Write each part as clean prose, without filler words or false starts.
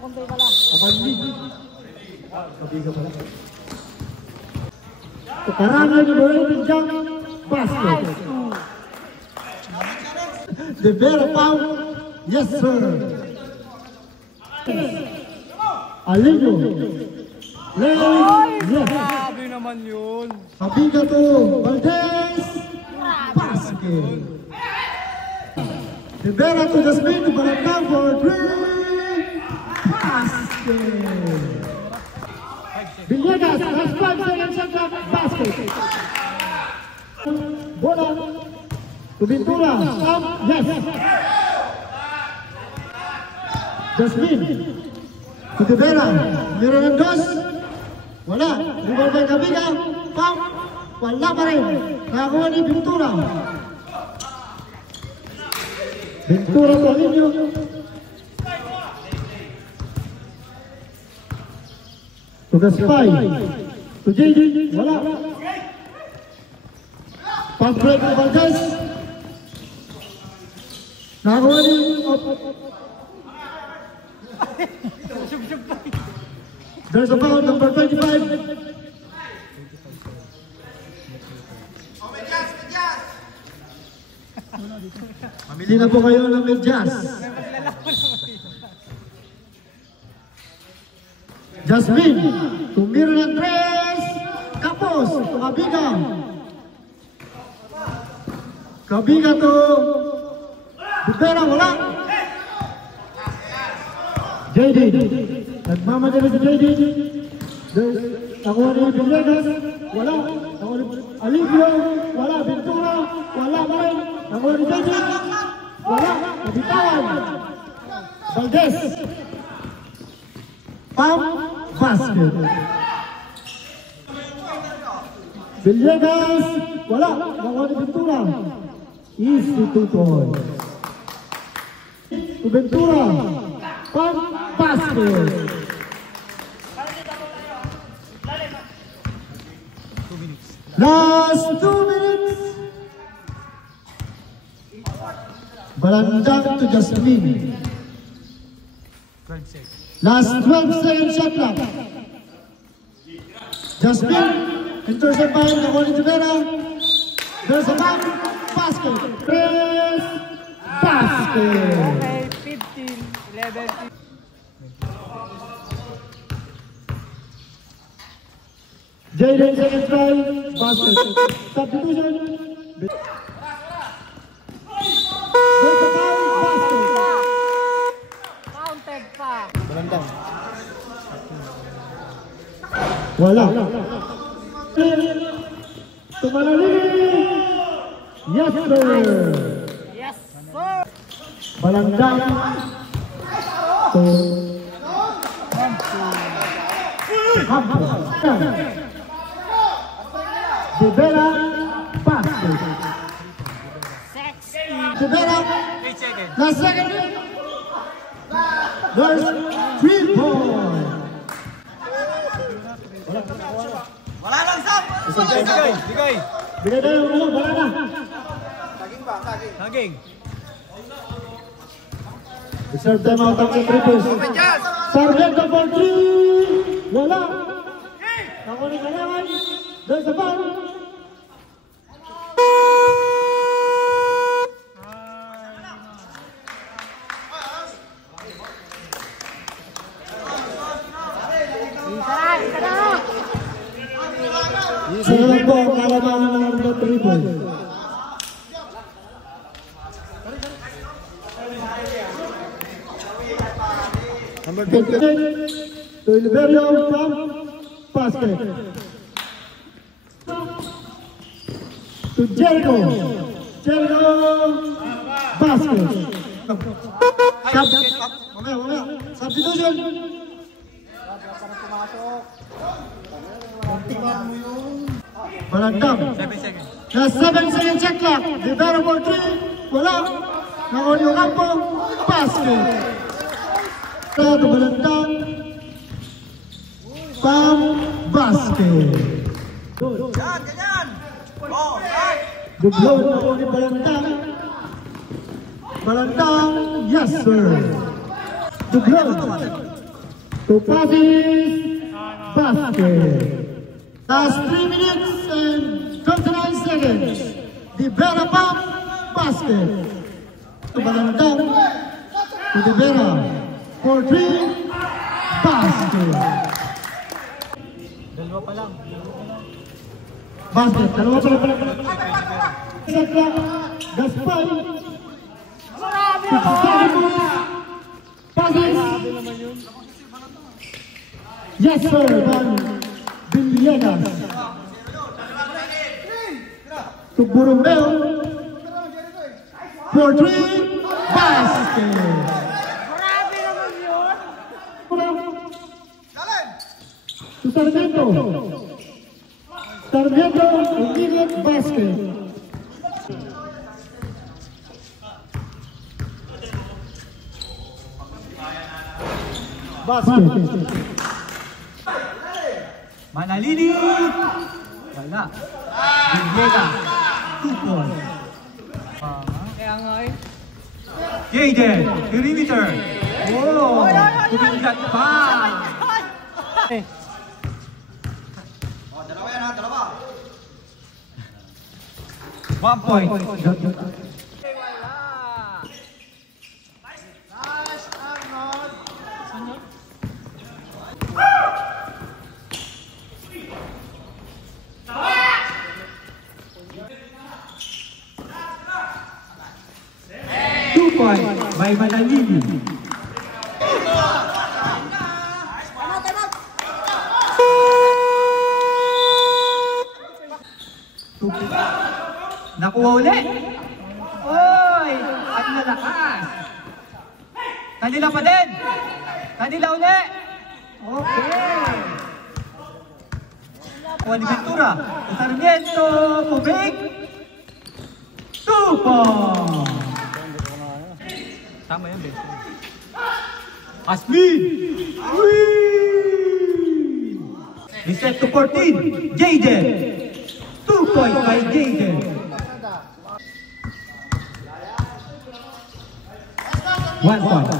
konti pala. Kapagli. Kabiga pala. Karangan ni Boy Jang basket. The bear pound. Yes sir. Alino. Yes. Grabe naman yun. Kabiga to Valdez. Basket. The bear to Jasmine to Balangkang for 3. Basket. Villegas, last 5 seconds shot clock, basket. Bola to Ventura, up, yes. Jasmine to De Vera, Mirandos, wala. Revolver Kabiga, pump, wala pa rin. Nakakuha ni Ventura. Ventura to Alino. To the spy, to JJ, wala. Pass break to Valdez. Nakakuha ni there's a foul, number 25. Mamili na po kayo ng medyas. Jasmine, tumiro ng 3, Kapos, to Kabiga. Kabiga to Butera, wala. JD, nagmamadali si JD. Nakuha ni Villegas, wala. Nakuha ni Alivio, wala. Ventura, wala pa rin. Nakuha ni JD, wala. Nabitawan. Valdez. Pump, basket. Villegas, wala. Nakuha ni Ventura. Easy 2 points. To Ventura. Pump, basket. Last 2 minutes. Balandang to Jasmine. Last 12 seconds shot clock. Jasmine enters the fire. Nakuha ni Rivera. There's a back. Basket. Press. Basket. Okay, 15, 11. Jayden second try. Basket. Substitution. There's a foul. Basket. Counted pa. Balandang. Wala. Tumalali. Yes sir. Yes, sir. Balandang. To Hampo. De Vera. Basket. Sexy. De Vera. Last second. There's 3 points. Wala lang, Sam. Bigay. Bigay tayo, wala na. Saging. Reserve time out ang triples. Sargento for 3. Wala. Ako ni Kalaman. There's a foul. Sila po ang kalamangan ng triples. Number 58 to Oliverio from basket. To Jericho. Basket. Substitution. Balandang. 7 seconds. Last 7 second check clock. Rivera for 3. Wala. Nakuha yung kampo. Basket. Kaya to Balandang. Pam basket. Ganyan. Oh, Dublo nakuha ni Balandang. Balandang. Yes sir. Dublo. to passes basket. Last 3 minutes and 29 seconds. The Vera Pump basket. Balangdang to the Vera for 3 basket. Dalawa pa lang. Basket, dalawa pa lang. Gaspar. Passes. Yes sir, Van Villegas. To Burumbeo for 3 basket. Marami naman yun. To Sarmiento. Sarmiento, immediate basket. Basket. Manalili. Wala. Villegas. 2 points. Kaya nga eh. Jaden, perimeter. Oh, tumindak pa. Dalawa yan ha, dalawa. 1 point. By Manalili. Nakuha uli. Oy, at nalakas. Kanila pa din. Kanila uli. Okay. Juan Ventura. Sarmiento. Pubig. 2 points. Tama yun, Ben. Asmin! Reset to 14. Jaden. 2 points by Jaden. One point.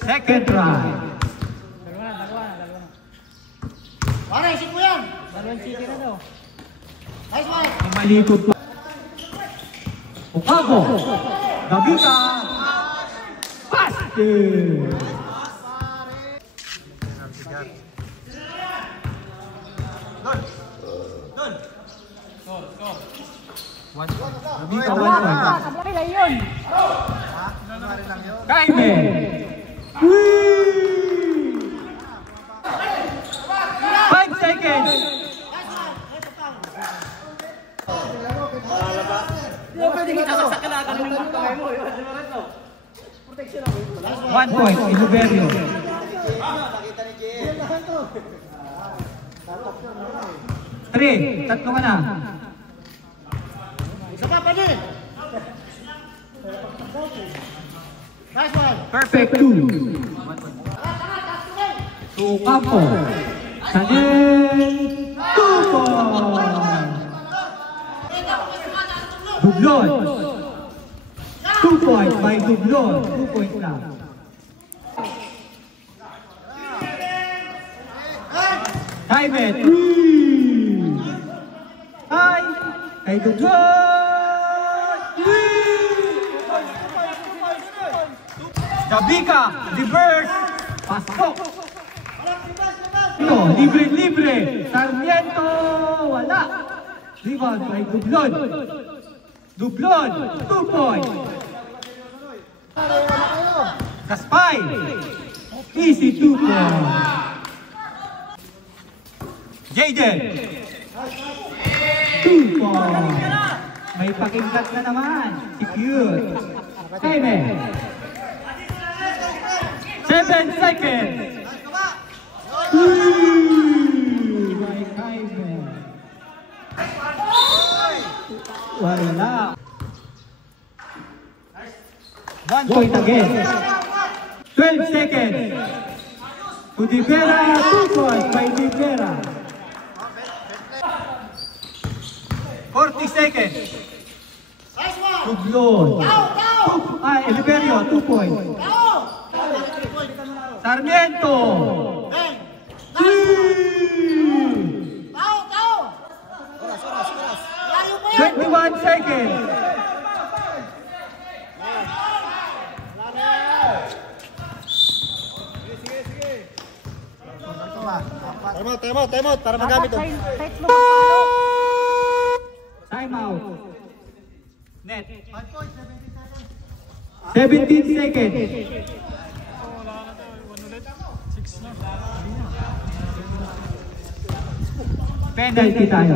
Second try. Dalawa na. Pare, isip mo yan. Dalawang city na daw. Nice one. Malikot pa. Okago. Gabita. Basket. Gabita 1 point. Sabay yun. Jaime. 5 seconds. One point, Iluberio. 3, tatlo ka na. Isa pa pa din. Nice one. Perfect 2. To Campo. Chanel. 2 points. Dublon. 2 points by Dublon. 2 points lang. Jaime. 3. Hi. Kay Dublon. 3. Gabika. Reverse. Pasok. Ito. Libre. Sarmiento. Wala. Rebound by Dublon. Dublon, 2 points. Kaspay, easy 2 points. Jaden, 2 points. May pakinggat na naman, secure. Jaime, 7 seconds. By Jaime. Wala. 1 point again. 12 seconds. To Di Vera, 2 points by Di Vera. 40 seconds. Nice one. Tublon. Eliberio, 2 points. Sarmiento. 21 seconds. Time out, para magamit to. Set mo palo. Time out. Net. 17 seconds. Penalty tayo.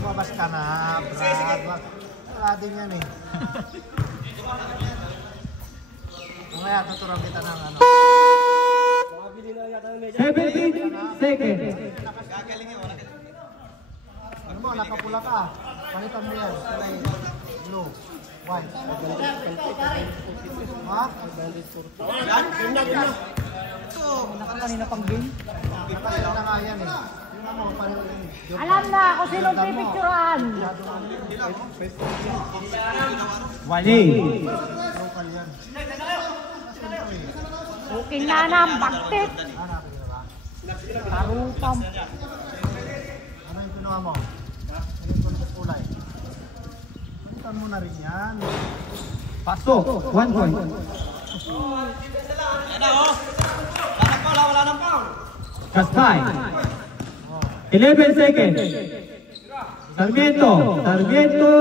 Lumabas ka na, Brad. Wala din yan eh. Mamaya, tuturuan kita ng ano. 17 seconds. Ano mo, nakapula ka. Palitan mo yan. Kulay blue, white. Ha? Kanina pang game. Kanina na nga yan eh. Tingnan mo, Alam na kung sinong pipicturean. Wali. local yan. Booking na ng baktit. Tarupam. Ano yung pinuha mo? Ano yung kulay? Palitan mo na rin yan. Pasok. 1 point. Gaspay. 11 seconds. Sarmiento. Sarmiento.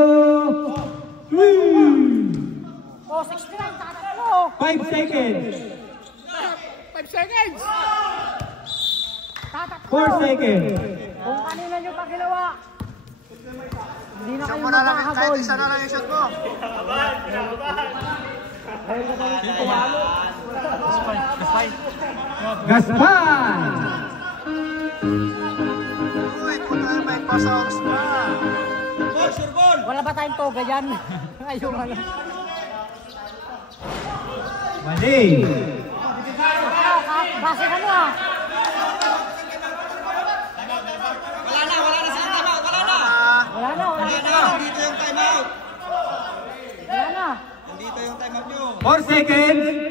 O, 69. Tatakbo. 5 seconds. 5 seconds. Tatakbo. 4 seconds. Kung kanina nyo pa ginawa. Hindi na Shot kayo mo na lang, kahit makahabol. isa na lang yung shot mo. Gaspay. Uy, kung tayo may pass-outs na. Wala ba tayong toga dyan? Ayun ano. Wali. Base ka mo ah. Wala na sila timeout, wala na. Wala na. Nandito yung timeout. Wala na. Nandito yung timeout nyo. 4 seconds.